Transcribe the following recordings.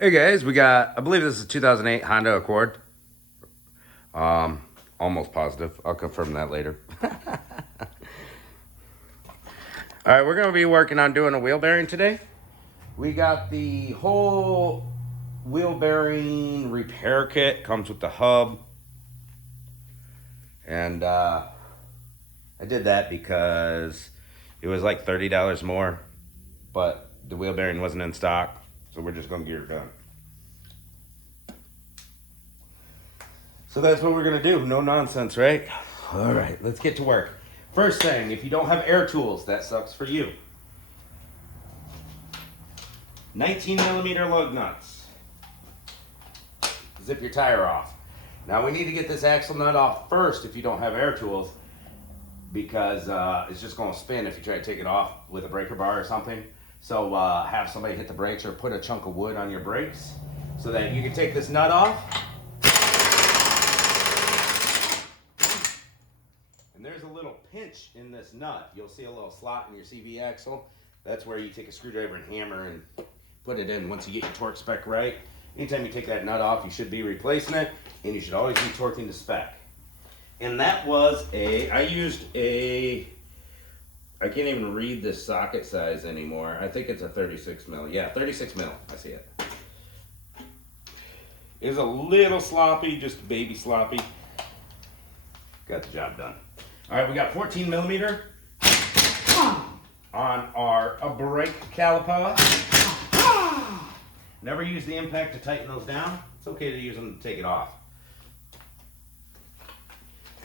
Hey guys, we got, I believe this is a 2008 Honda Accord. Um, Almost positive. I'll confirm that later. All right, we're going to be working on doing a wheel bearing today. We got the whole wheel bearing repair kit. Comes with the hub. And I did that because it was like $30 more, but the wheel bearing wasn't in stock. So we're just going to get it done. So that's what we're gonna do. No nonsense, right? All right, let's get to work. First thing, if you don't have air tools, that sucks for you. 19mm lug nuts. Zip your tire off. Now we need to get this axle nut off first if you don't have air tools, because it's just gonna spin if you try to take it off with a breaker bar or something. So have somebody hit the brakes or put a chunk of wood on your brakes so that you can take this nut off. And there's a little pinch in this nut. You'll see a little slot in your CV axle. That's where you take a screwdriver and hammer and put it in once you get your torque spec right. Anytime you take that nut off, you should be replacing it, and you should always be torquing to spec. And that was I can't even read the socket size anymore. I think it's a 36 mil. Yeah, 36 mil. I see it. It was a little sloppy, just baby sloppy. Got the job done. All right, we got 14mm on our brake caliper. Never use the impact to tighten those down. It's okay to use them to take it off.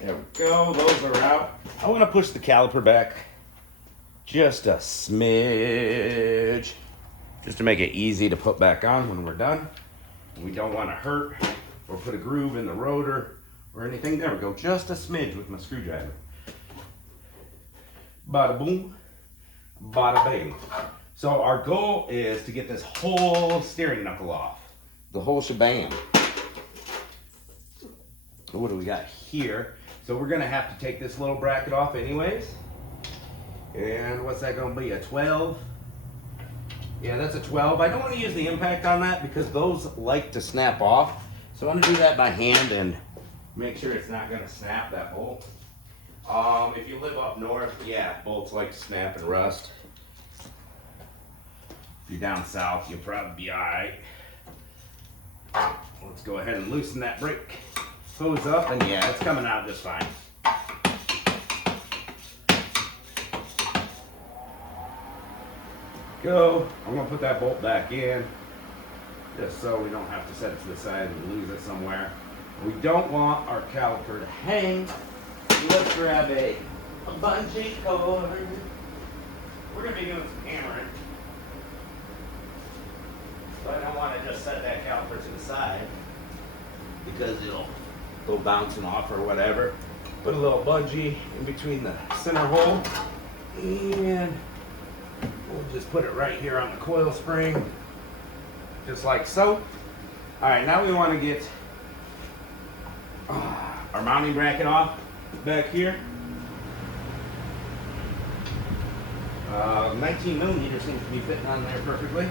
There we go, those are out. I want to push the caliper back just a smidge, just to make it easy to put back on when we're done. We don't want to hurt or put a groove in the rotor or anything. There we go, just a smidge with my screwdriver. Bada boom, bada bang. So our goal is to get this whole steering knuckle off, the whole shebang. What do we got here? So we're gonna have to take this little bracket off anyways. And what's that gonna be, a 12? Yeah, that's a 12. I don't want to use the impact on that because those like to snap off. So I'm gonna do that by hand and make sure it's not gonna snap, that bolt. If you live up north, yeah, bolts like to snap and rust. If you're down south, you'll probably be all right. Let's go ahead and loosen that brake hose up, and yeah, it's coming out just fine. Go. I'm gonna put that bolt back in, just so we don't have to set it to the side and lose it somewhere. We don't want our caliper to hang. Let's grab a bungee cord. We're going to be doing some hammering. So I don't want to just set that caliper to the side because it'll go bouncing off or whatever. Put a little bungee in between the center hole, and we'll just put it right here on the coil spring, just like so. All right, now we want to get our mounting bracket off back here. 19mm seems to be fitting on there perfectly.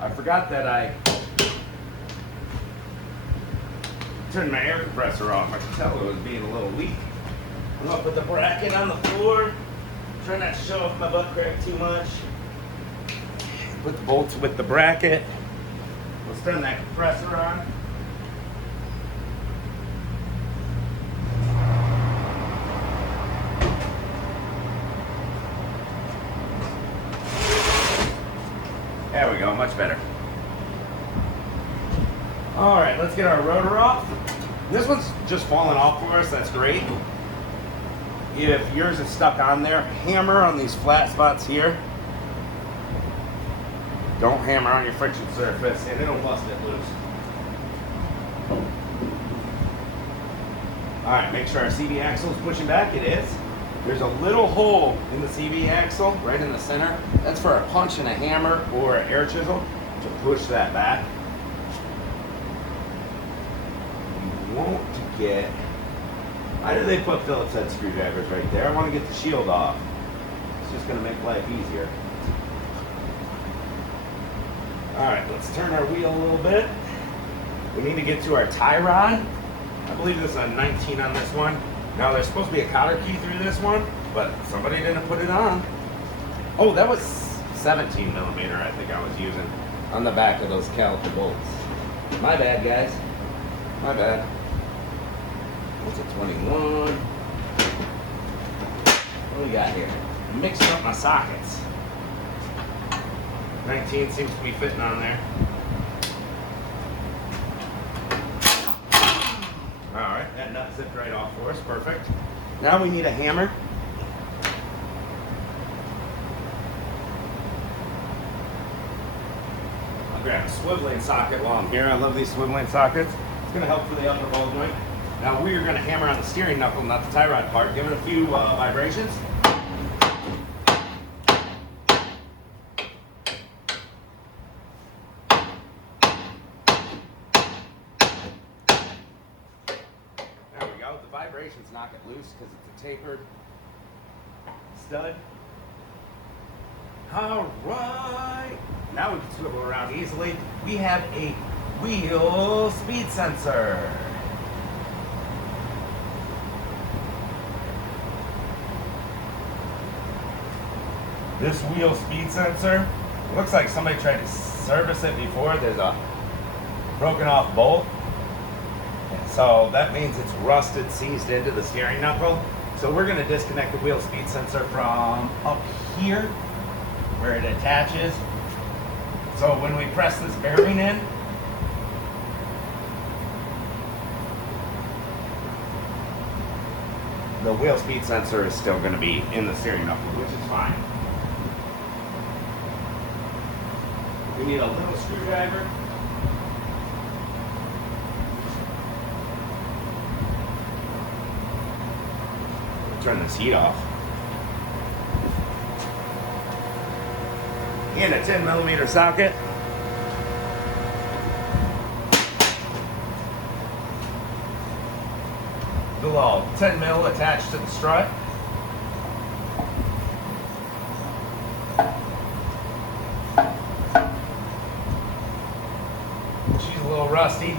I forgot that I turned my air compressor off. I could tell it was being a little weak. I'm gonna put the bracket on the floor. Try not to show off my butt crack too much. Put the bolts with the bracket. Let's turn that compressor on. There we go, much better. All right, let's get our rotor off. This one's just falling off for us, that's great. If yours is stuck on there, hammer on these flat spots here. Don't hammer on your friction surface and it'll bust it loose. All right, make sure our CV axle is pushing back. It is. There's a little hole in the CV axle right in the center. That's for a punch and a hammer or an air chisel to push that back. You want to get Why do they put Phillips head screwdrivers right there? I want to get the shield off. It's just going to make life easier. Alright, let's turn our wheel a little bit. We need to get to our tie rod. I believe this is a 19 on this one. Now there's supposed to be a cotter key through this one, but somebody didn't put it on. Oh, that was 17 millimeter I think I was using on the back of those caliper bolts. My bad, guys. My bad. What's a 21? What do we got here? I'm mixing up my sockets. 19 seems to be fitting on there. Alright, that nut zipped right off for us. Perfect. Now we need a hammer. I'll grab a swiveling socket while I'm here. I love these swiveling sockets. It's going to help for the upper ball joint. Now we are going to hammer on the steering knuckle, not the tie rod part. Give it a few vibrations. There we go. The vibrations knock it loose because it's a tapered stud. All right. Now we can swivel around easily. We have a wheel speed sensor. This wheel speed sensor, looks like somebody tried to service it before. There's a broken off bolt. So that means it's rusted, seized into the steering knuckle. So we're going to disconnect the wheel speed sensor from up here where it attaches. So when we press this bearing in, the wheel speed sensor is still going to be in the steering knuckle, which is fine. We need a little screwdriver. Turn this heat off. And a 10 millimeter socket. The little 10 mil attached to the strut. She's a little rusty.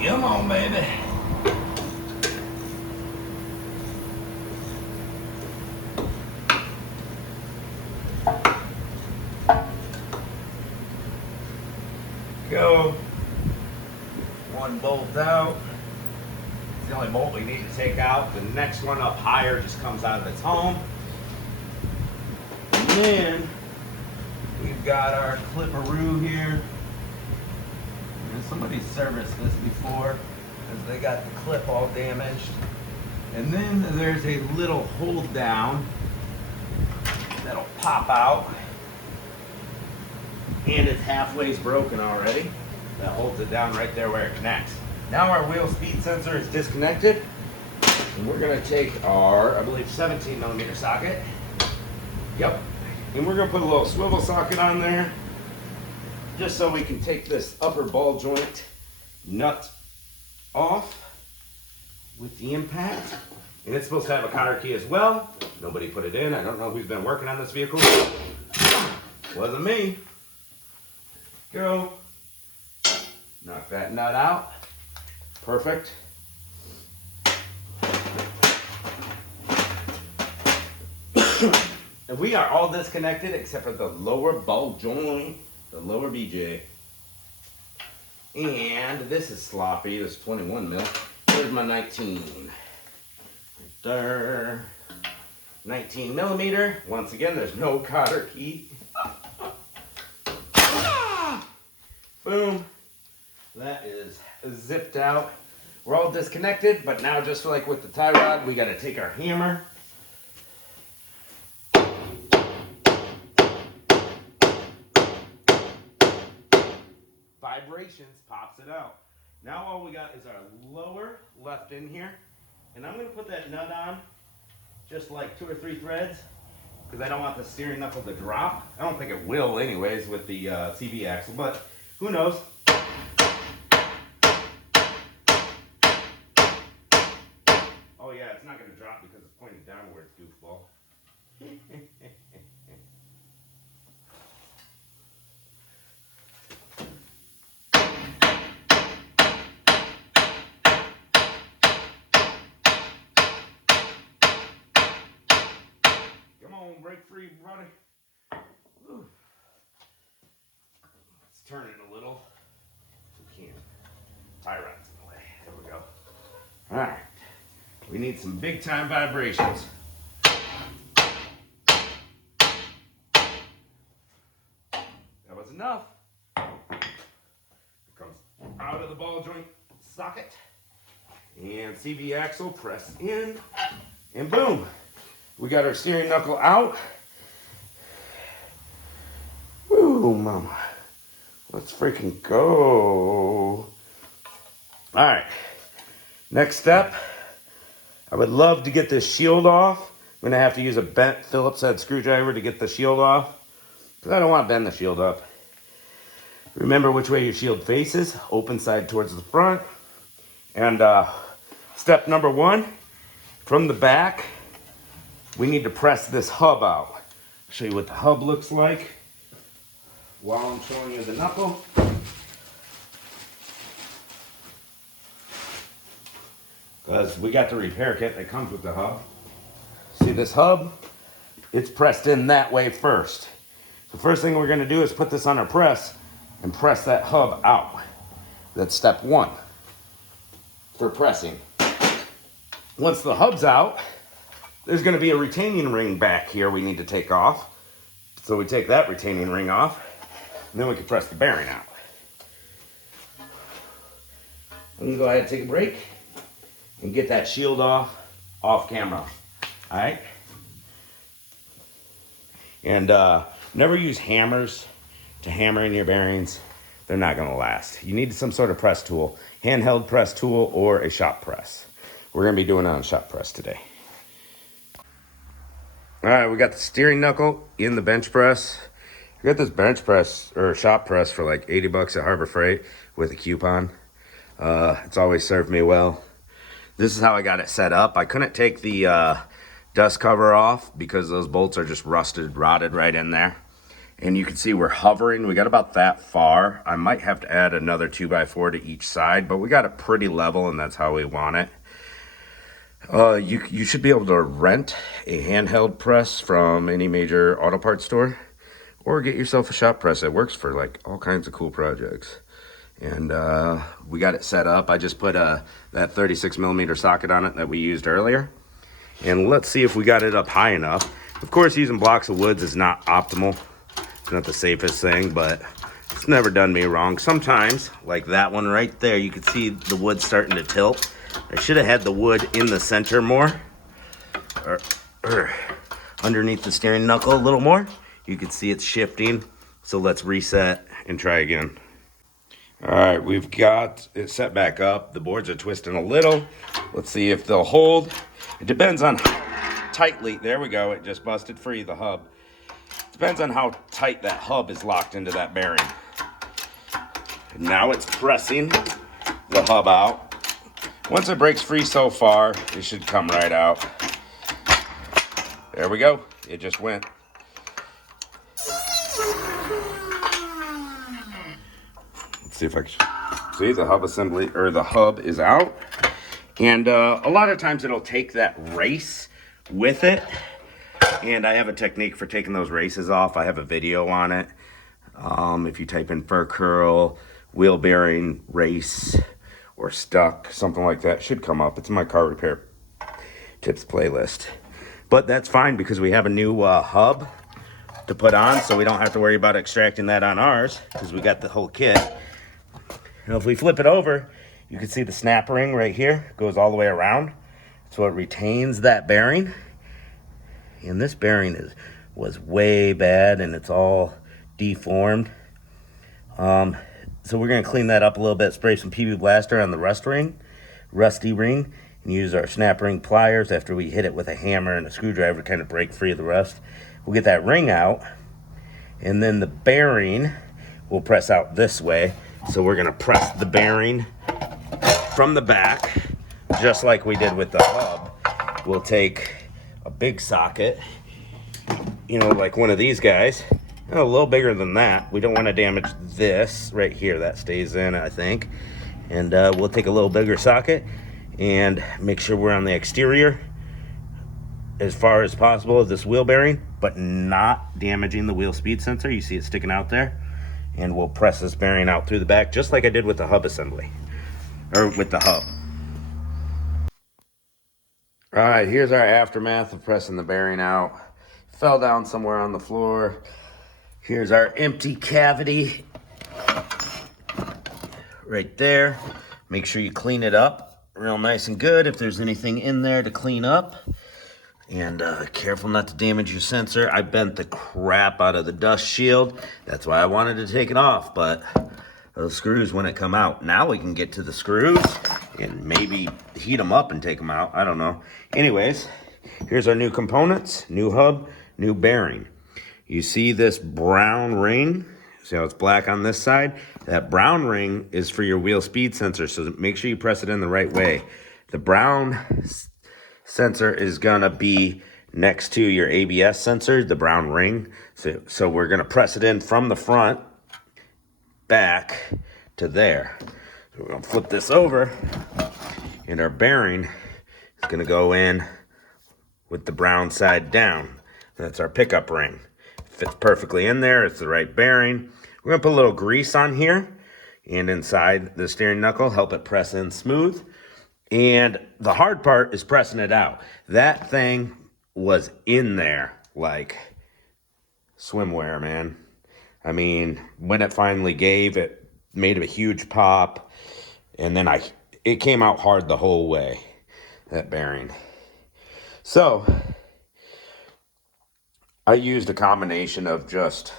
Come on, baby. Go. One bolt out. It's the only bolt we need to take out. The next one up higher just comes out of its home. And then we've got our clipperoo here. And somebody serviced this before because they got the clip all damaged. And then there's a little hold down that'll pop out. And it's halfway broken already. That holds it down right there where it connects. Now our wheel speed sensor is disconnected. And we're gonna take our, I believe, 17 millimeter socket. Yep. And we're gonna put a little swivel socket on there just so we can take this upper ball joint nut off with the impact. And it's supposed to have a cotter key as well. Nobody put it in. I don't know who's been working on this vehicle. Wasn't me. Go. Knock that nut out. Perfect. And we are all disconnected except for the lower ball joint, the lower BJ. And this is sloppy. This is 21 mil. Here's my 19. Right there. 19 millimeter. Once again, there's no cotter key. Boom. That is zipped out. We're all disconnected, but now just like with the tie rod, we got to take our hammer. Vibrations, pops it out. Now all we got is our lower left in here. And I'm going to put that nut on just like 2 or 3 threads because I don't want the steering knuckle to drop. I don't think it will anyways with the CV axle, but who knows? Oh yeah, it's not going to drop because it's pointing downwards, goofball. Come on, break free, buddy. Whew. Let's turn it a little. We can. Tie rod's in the way. There we go. All right. We need some big time vibrations. That was enough. It comes out of the ball joint socket. And CV axle, press in, and boom. We got our steering knuckle out. Woo, mama. Let's freaking go. All right. Next step. I would love to get this shield off. I'm going to have to use a bent Phillips head screwdriver to get the shield off because I don't want to bend the shield up. Remember which way your shield faces. Open side towards the front. And step number 1, from the back, we need to press this hub out. I'll show you what the hub looks like while I'm showing you the knuckle. Because we got the repair kit that comes with the hub. See this hub? It's pressed in that way first. The first thing we're going to do is put this on our press and press that hub out. That's step 1 for pressing. Once the hub's out, there's going to be a retaining ring back here we need to take off. So we take that retaining ring off, and then we can press the bearing out. I'm going to go ahead and take a break and get that shield off camera. All right? And never use hammers to hammer in your bearings. They're not going to last. You need some sort of press tool, handheld press tool or a shop press. We're going to be doing it on a shop press today. All right, we got the steering knuckle in the bench press. I got this bench press or shop press for like 80 bucks at Harbor Freight with a coupon. It's always served me well. This is how I got it set up. I couldn't take the dust cover off because those bolts are just rotted right in there. And you can see we're hovering. We got about that far. I might have to add another 2x4 to each side, but we got it pretty level and that's how we want it. You should be able to rent a handheld press from any major auto parts store or get yourself a shop press. It works for like all kinds of cool projects. And we got it set up. I just put that 36mm socket on it that we used earlier. And let's see if we got it up high enough. Of course, using blocks of woods is not optimal. It's not the safest thing, but it's never done me wrong. Sometimes, like that one right there, you can see the wood starting to tilt. I should have had the wood in the center more, or underneath the steering knuckle a little more. You can see it's shifting. So let's reset and try again. All right, we've got it set back up. The boards are twisting a little. Let's see if they'll hold. It depends on how tightly, there we go, it just busted free, the hub. Depends on how tight that hub is locked into that bearing. Now it's pressing the hub out. Once it breaks free so far, it should come right out. There we go, it just went. See if I can see the hub assembly, or the hub is out. And a lot of times it'll take that race with it. And I have a technique for taking those races off. I have a video on it. If you type in fur curl, wheel bearing, race, or stuck, something like that, should come up. It's in my car repair tips playlist. But that's fine because we have a new hub to put on, so we don't have to worry about extracting that on ours because we got the whole kit. Now if we flip it over, you can see the snap ring right here goes all the way around. So it retains that bearing. And this bearing was way bad and it's all deformed. So we're gonna clean that up a little bit, spray some PB Blaster on the rust ring. rusty ring and use our snap ring pliers after we hit it with a hammer and a screwdriver to kind of break free of the rust. We'll get that ring out, and then the bearing we'll press out this way. So we're gonna press the bearing from the back, just like we did with the hub. We'll take a big socket, you know, like one of these guys, a little bigger than that. We don't want to damage this right here. That stays in, I think. And we'll take a little bigger socket and make sure we're on the exterior as far as possible of this wheel bearing, but not damaging the wheel speed sensor. You see it sticking out there. And we'll press this bearing out through the back, just like I did with the hub assembly, or with the hub. All right, here's our aftermath of pressing the bearing out. Fell down somewhere on the floor. Here's our empty cavity right there. Make sure you clean it up real nice and good if there's anything in there to clean up. And careful not to damage your sensor. I bent the crap out of the dust shield. That's why I wanted to take it off, but those screws wouldn't come out. Now we can get to the screws and maybe heat them up and take them out. I don't know. Anyways, here's our new components, new hub, new bearing. You see this brown ring? See how it's black on this side? That brown ring is for your wheel speed sensor, so make sure you press it in the right way. The brown sensor is gonna be next to your ABS sensor, the brown ring. So we're gonna press it in from the front back to there. So we're gonna flip this over, and our bearing is gonna go in with the brown side down. That's our pickup ring. Fits perfectly in there, it's the right bearing. We're gonna put a little grease on here and inside the steering knuckle, help it press in smooth. And the hard part is pressing it out. That thing was in there like swimwear, man. I mean, when it finally gave, it made a huge pop. And then it came out hard the whole way, that bearing. So I used a combination of just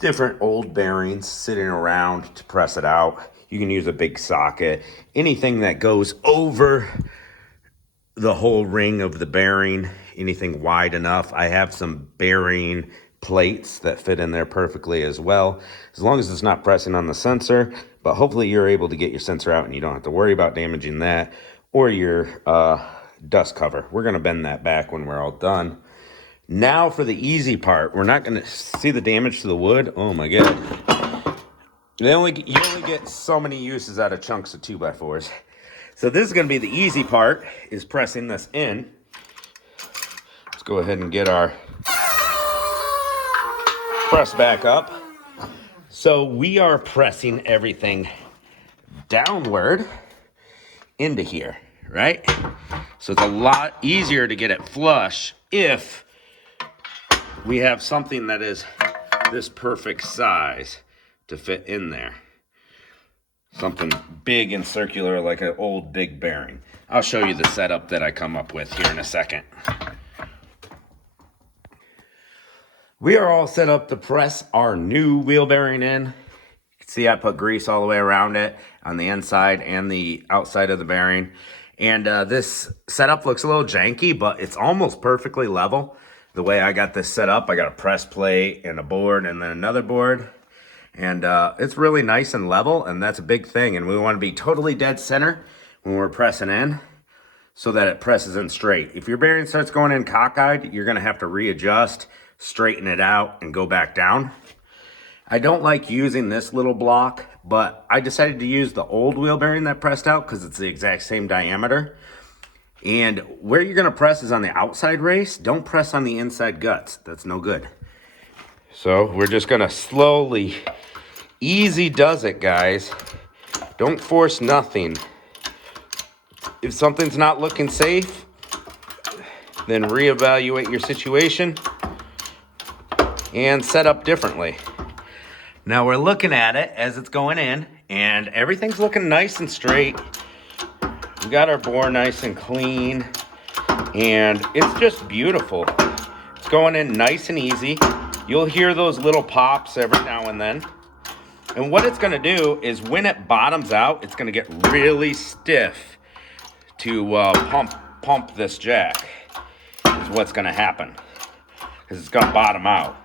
different old bearings sitting around to press it out. You can use a big socket, anything that goes over the whole ring of the bearing, anything wide enough. I have some bearing plates that fit in there perfectly as well, as long as it's not pressing on the sensor. But hopefully you're able to get your sensor out and you don't have to worry about damaging that or your dust cover. We're gonna bend that back when we're all done. Now for the easy part, we're not gonna see the damage to the wood. Oh my God. You only get so many uses out of chunks of 2x4s. So this is gonna be the easy part, is pressing this in. Let's go ahead and get our press back up. So we are pressing everything downward into here, right? So it's a lot easier to get it flush if we have something that is this perfect size to fit in there. Something big and circular like an old big bearing. I'll show you the setup that I come up with here in a second. We are all set up to press our new wheel bearing in. You can see I put grease all the way around it on the inside and the outside of the bearing. And this setup looks a little janky, but it's almost perfectly level. The way I got this set up, I got a press plate and a board and then another board. And it's really nice and level, and that's a big thing. And we want to be totally dead center when we're pressing in so that it presses in straight. If your bearing starts going in cockeyed, you're going to have to readjust, straighten it out, and go back down. I don't like using this little block, but I decided to use the old wheel bearing that pressed out because it's the exact same diameter. And where you're going to press is on the outside race. Don't press on the inside guts. That's no good. So we're just going to slowly, easy does it, guys. Don't force nothing. If something's not looking safe, then reevaluate your situation and set up differently. Now we're looking at it as it's going in, and everything's looking nice and straight. We got our bore nice and clean, and it's just beautiful. It's going in nice and easy. You'll hear those little pops every now and then. And what it's gonna do is when it bottoms out, it's gonna get really stiff to pump this jack, is what's gonna happen. Because it's gonna bottom out.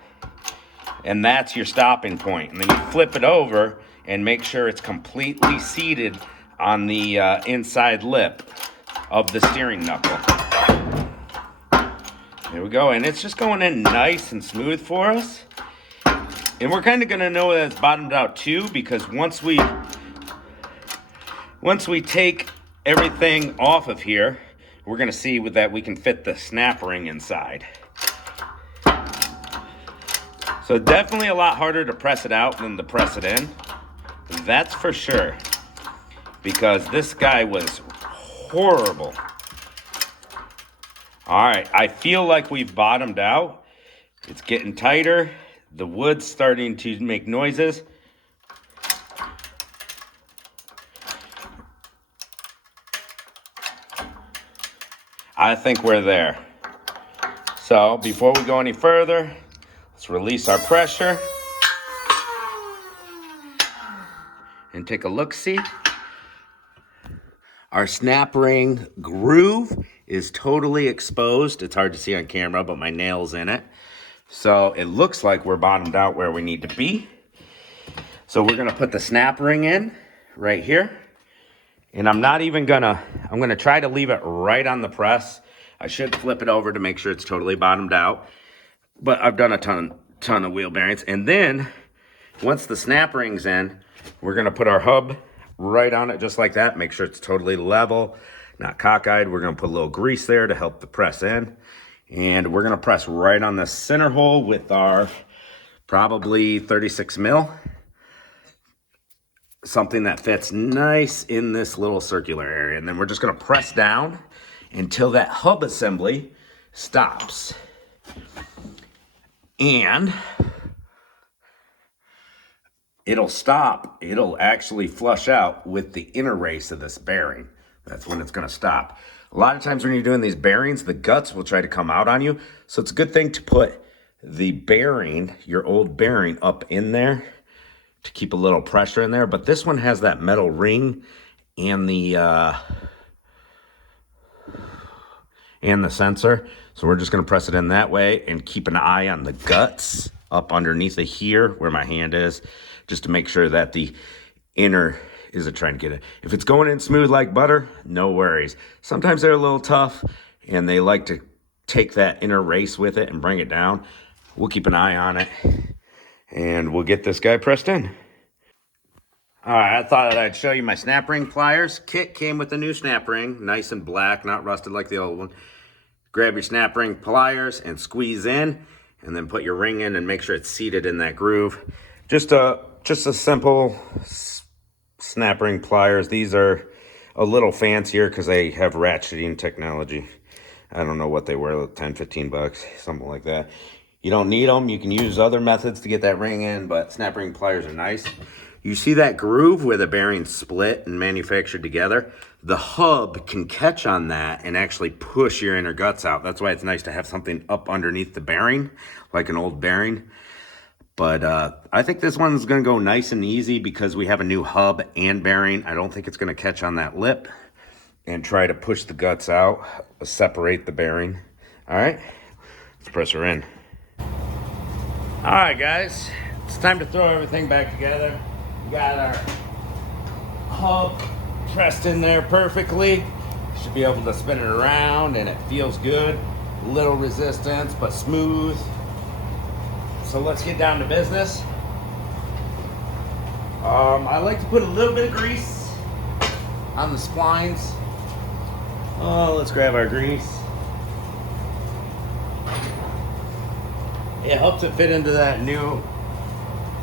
And that's your stopping point. And then you flip it over and make sure it's completely seated on the inside lip of the steering knuckle. There we go, and it's just going in nice and smooth for us. And we're kind of gonna know that it's bottomed out too, because once we take everything off of here, we're gonna see that we can fit the snap ring inside. So definitely a lot harder to press it out than to press it in. That's for sure. Because this guy was horrible. All right, I feel like we've bottomed out. It's getting tighter. The wood's starting to make noises. I think we're there. So before we go any further, let's release our pressure and take a look-see. Our snap ring groove is totally exposed. It's hard to see on camera, but my nail's in it. So it looks like we're bottomed out where we need to be. So we're gonna put the snap ring in right here. And I'm gonna try to leave it right on the press. I should flip it over to make sure it's totally bottomed out. But I've done a ton of wheel bearings. And then once the snap ring's in, we're gonna put our hub right on it just like that. Make sure it's totally level, not cockeyed. We're gonna put a little grease there to help the press in. And we're gonna press right on the center hole with our probably 36 mil. Something that fits nice in this little circular area. And then we're just gonna press down until that hub assembly stops. And it'll stop. It'll actually flush out with the inner race of this bearing. That's when it's gonna stop. A lot of times when you're doing these bearings, the guts will try to come out on you. So it's a good thing to put the bearing, your old bearing, up in there to keep a little pressure in there. But this one has that metal ring and the sensor. So we're just gonna press it in that way and keep an eye on the guts up underneath of here where my hand is, just to make sure that the inner isn't trying to get it. If it's going in smooth like butter, no worries. Sometimes they're a little tough and they like to take that inner race with it and bring it down. We'll keep an eye on it and we'll get this guy pressed in. All right, I thought I'd show you my snap ring pliers. Kit came with a new snap ring, nice and black, not rusted like the old one. Grab your snap ring pliers and squeeze in, and then put your ring in and make sure it's seated in that groove. Just a simple snap ring pliers. These are a little fancier because they have ratcheting technology. I don't know what they were, 10, 15 bucks, something like that. You don't need them. You can use other methods to get that ring in, but snap ring pliers are nice. You see that groove where the bearings split and manufactured together? The hub can catch on that and actually push your inner guts out. That's why it's nice to have something up underneath the bearing, like an old bearing. But I think this one's gonna go nice and easy because we have a new hub and bearing. I don't think it's gonna catch on that lip and try to push the guts out, separate the bearing. All right, let's press her in. All right, guys, it's time to throw everything back together. We got our hub pressed in there perfectly. Should be able to spin it around and it feels good. Little resistance, but smooth. So let's get down to business. I like to put a little bit of grease on the splines. Oh, let's grab our grease. It helps it fit into that new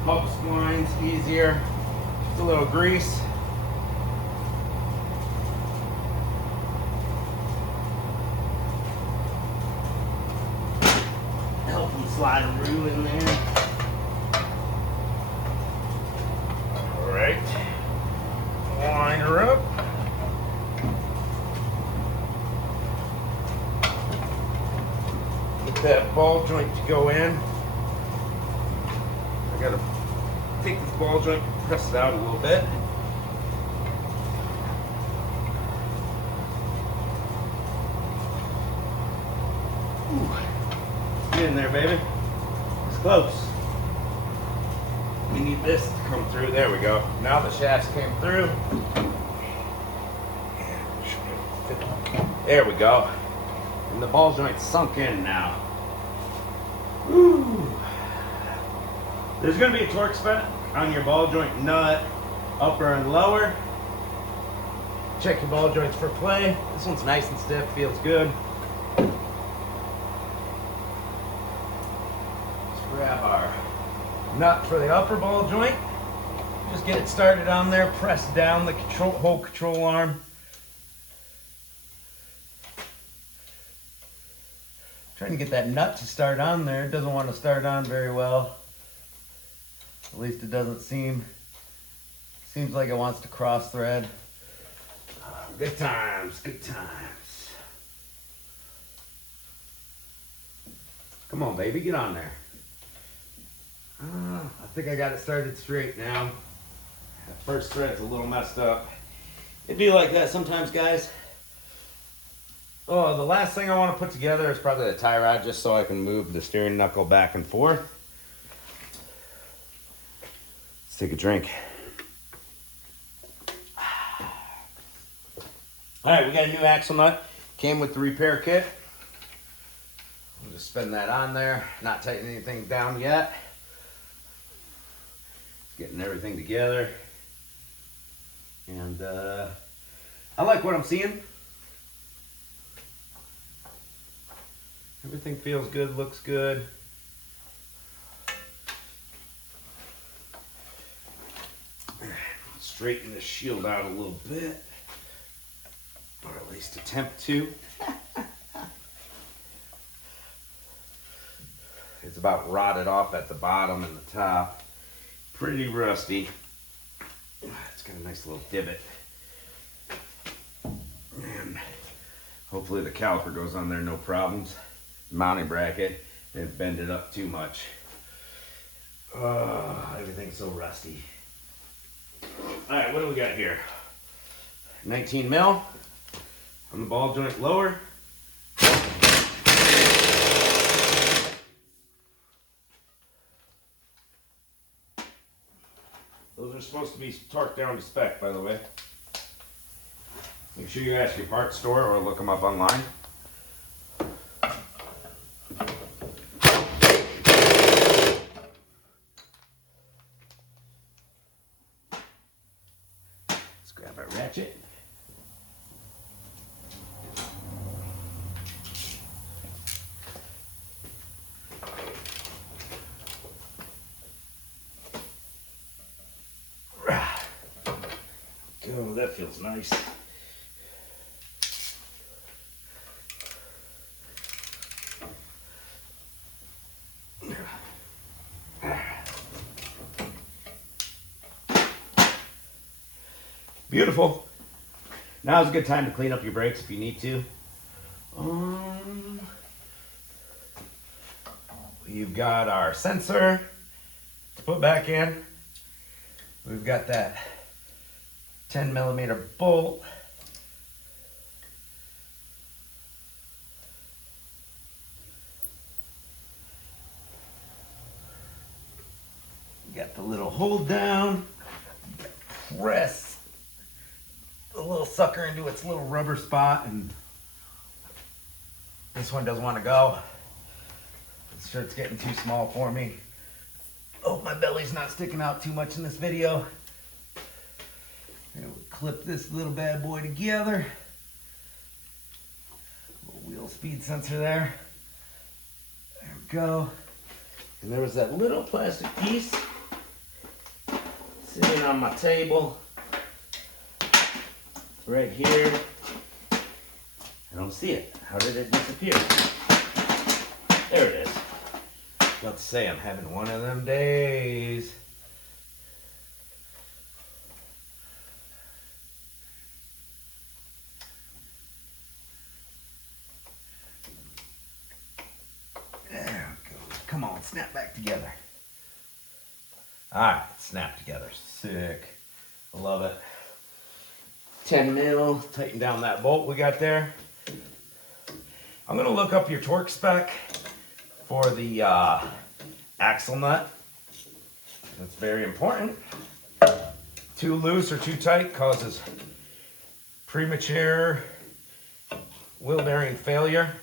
hub splines easier. Just a little grease. Help them slide a roux in there. All right. Line her up. Get that ball joint to go in. I gotta take this ball joint, press it out a little bit. Ooh. Get in there, baby. It's close. We need this to come through. There we go. Now the shafts came through. There we go. And the ball joint's sunk in now. Woo. There's going to be a torque spec on your ball joint nut, upper and lower. Check your ball joints for play. This one's nice and stiff, feels good. Let's grab our nut for the upper ball joint. Just get it started on there, press down the whole control arm. Trying to get that nut to start on there. It doesn't want to start on very well. At least it doesn't seem. Seems like it wants to cross thread. Good times, good times. Come on, baby, get on there. I think I got it started straight now. That first thread's a little messed up. It'd be like that sometimes, guys. Oh, the last thing I want to put together is probably the tie rod, just so I can move the steering knuckle back and forth. Let's take a drink. All right, we got a new axle nut. Came with the repair kit. I'll just spin that on there. Not tightening anything down yet. Getting everything together. And I like what I'm seeing. Everything feels good, looks good. Straighten the shield out a little bit, or at least attempt to. It's about rotted off at the bottom and the top. Pretty rusty. It's got a nice little divot. And hopefully the caliper goes on there, no problems. Mounting bracket, didn't bend it up too much. Everything's so rusty. All right, what do we got here? 19 mil on the ball joint lower. Those are supposed to be torqued down to spec, by the way. Make sure you ask your parts store or look them up online. Grab our ratchet. Oh, that feels nice. Beautiful. Now's a good time to clean up your brakes if you need to. We've got our sensor to put back in. We've got that 10mm bolt. We got the little hold down. Press the little sucker into its little rubber spot, and this one doesn't want to go. This shirt's getting too small for me. Oh, my belly's not sticking out too much in this video. And we'll clip this little bad boy together. Little wheel speed sensor there. There we go. And there was that little plastic piece sitting on my table. Right here. I don't see it. How did it disappear? There it is. About to say, I'm having one of them days. There we go. Come on, snap back together. All right, snap together. Sick. I love it. 10 mil, tighten down that bolt we got there. I'm gonna look up your torque spec for the axle nut. That's very important. Too loose or too tight causes premature wheel bearing failure.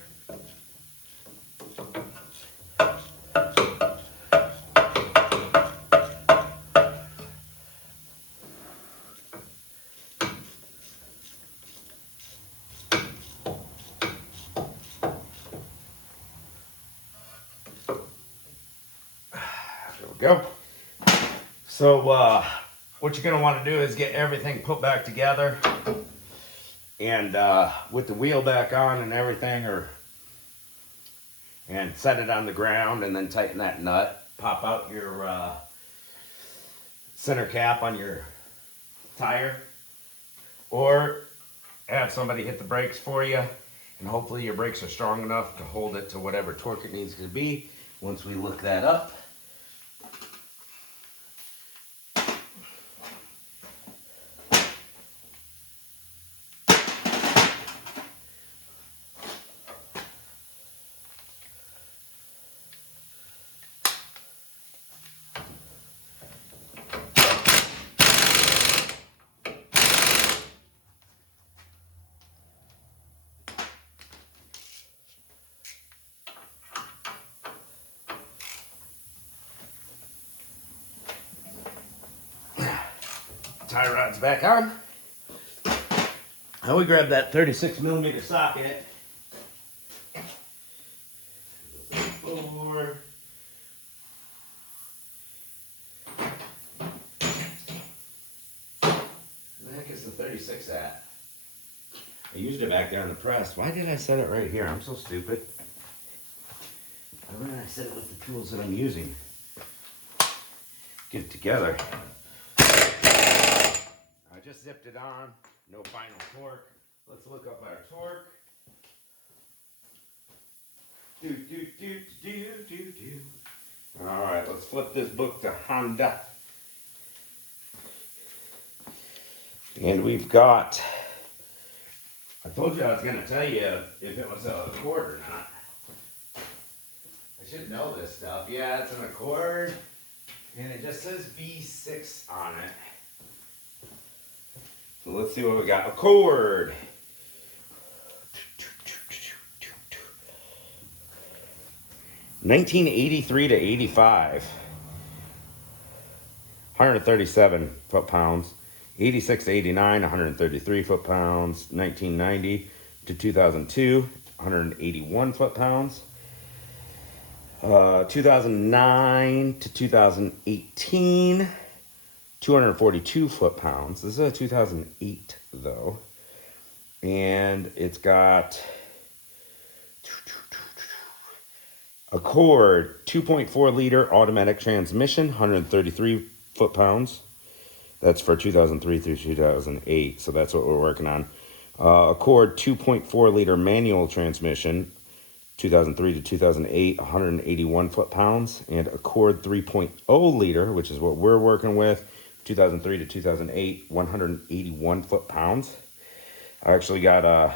There we go. So what you're gonna want to do is get everything put back together, and with the wheel back on and everything, and set it on the ground, and then tighten that nut. Pop out your center cap on your tire, or have somebody hit the brakes for you, and hopefully your brakes are strong enough to hold it to whatever torque it needs to be. Once we look that up, tie rod's back on. Now we grab that 36 millimeter socket. Where the heck is the 36 at? I used it back there on the press. Why did I set it right here? I'm so stupid. Why didn't I set it with the tools that I'm using? Get it together. I just zipped it on. No final torque. Let's look up our torque. All right, let's flip this book to Honda. And we've got, I told you I was going to tell you if it was a Accord or not. I should know this stuff. Yeah, it's an Accord, and it just says V6 on it. So let's see what we got. Accord. (1983 to 85). 137 foot-pounds. 86 to 89, 133 foot-pounds. 1990 to 2002, 181 foot-pounds. 2009 to 2018, 242 foot-pounds. This is a 2008 though. And it's got Accord 2.4 liter automatic transmission, 133 foot-pounds. That's for 2003 through 2008, so that's what we're working on. Accord 2.4 liter manual transmission, 2003 to 2008, 181 foot-pounds. And Accord 3.0 liter, which is what we're working with, 2003 to 2008, 181 foot-pounds. I actually got a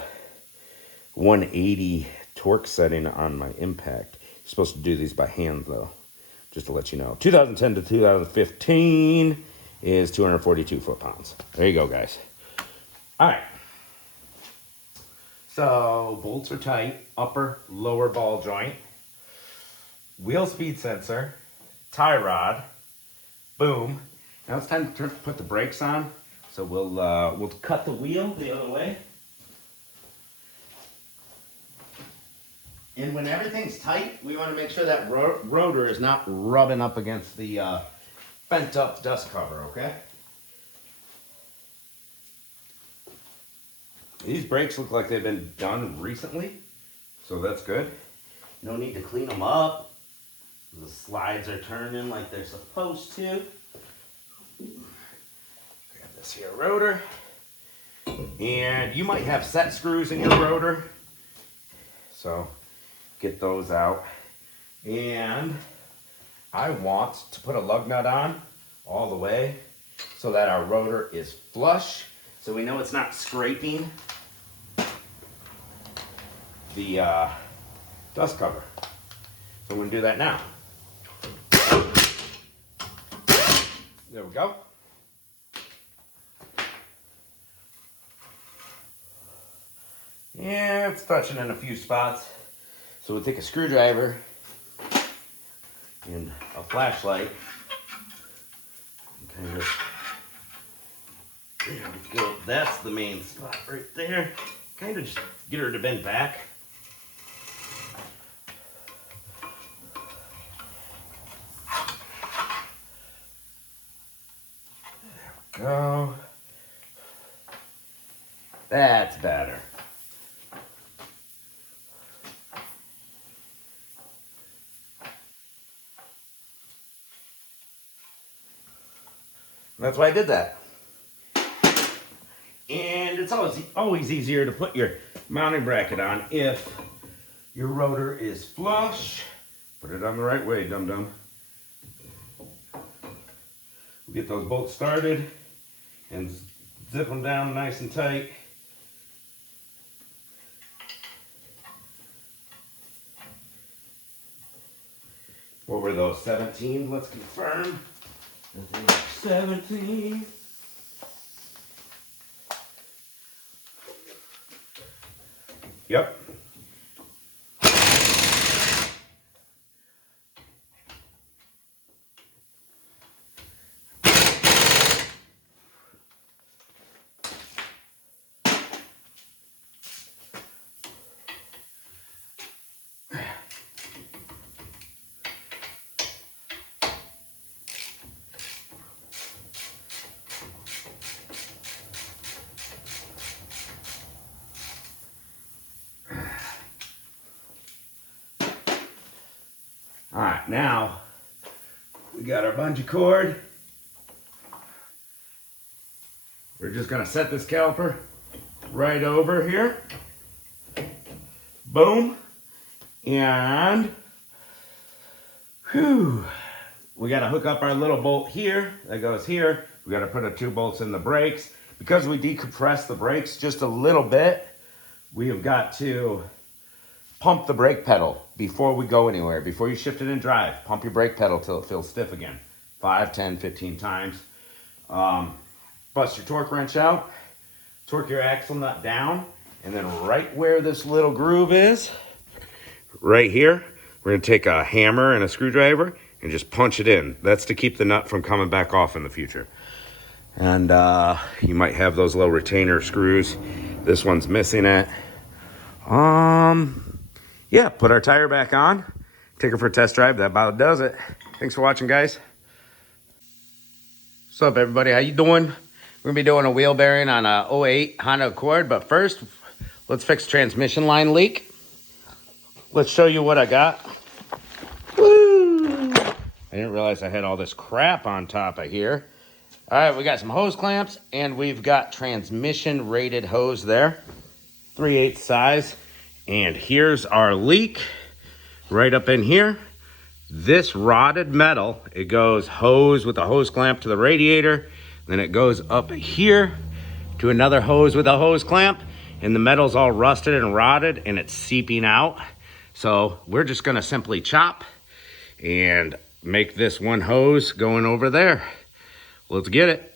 180 torque setting on my impact. You're supposed to do these by hand though, just to let you know. 2010 to 2015 is 242 foot-pounds. There you go, guys. All right. So bolts are tight, upper, lower ball joint, wheel speed sensor, tie rod, boom. Now it's time to put the brakes on. So we'll cut the wheel the other way. And when everything's tight, we want to make sure that rotor is not rubbing up against the bent up dust cover, okay? These brakes look like they've been done recently, so that's good. No need to clean them up. The slides are turning like they're supposed to. Grab this here rotor. And you might have set screws in your rotor, so get those out. And I want to put a lug nut on all the way so that our rotor is flush, so we know it's not scraping the dust cover. So we're gonna do that now. There we go. Yeah, it's touching in a few spots. So we'll take a screwdriver and a flashlight and kind of, there we go. That's the main spot right there. Kind of just get her to bend back. There we go. That's better. That's why I did that. And it's always easier to put your mounting bracket on if your rotor is flush. Put it on the right way, dum-dum. Get those bolts started and zip them down nice and tight. What were those, 17? Let's confirm. 17. Yep. All right, now we got our bungee cord. We're just gonna set this caliper right over here. Boom. And whew, we gotta hook up our little bolt here that goes here. We gotta put our 2 bolts in the brakes. Because we decompress the brakes just a little bit, we have got to pump the brake pedal before we go anywhere. Before you shift it in drive, pump your brake pedal till it feels stiff again. 5, 10, 15 times. Bust your torque wrench out, torque your axle nut down, and then right where this little groove is, right here, we're gonna take a hammer and a screwdriver and just punch it in. That's to keep the nut from coming back off in the future. And you might have those little retainer screws. This one's missing it. Yeah, put our tire back on, take her for a test drive. That about does it. Thanks for watching, guys. What's up, everybody? How you doing? We're gonna be doing a wheel bearing on a 08 Honda Accord, but first, let's fix transmission line leak. Let's show you what I got. Woo! I didn't realize I had all this crap on top of here. All right, we got some hose clamps, and we've got transmission rated hose there, 3/8 size. And here's our leak right up in here. This rotted metal, it goes hose with a hose clamp to the radiator. Then it goes up here to another hose with a hose clamp. And the metal's all rusted and rotted and it's seeping out. So we're just gonna simply chop and make this one hose going over there. Let's get it.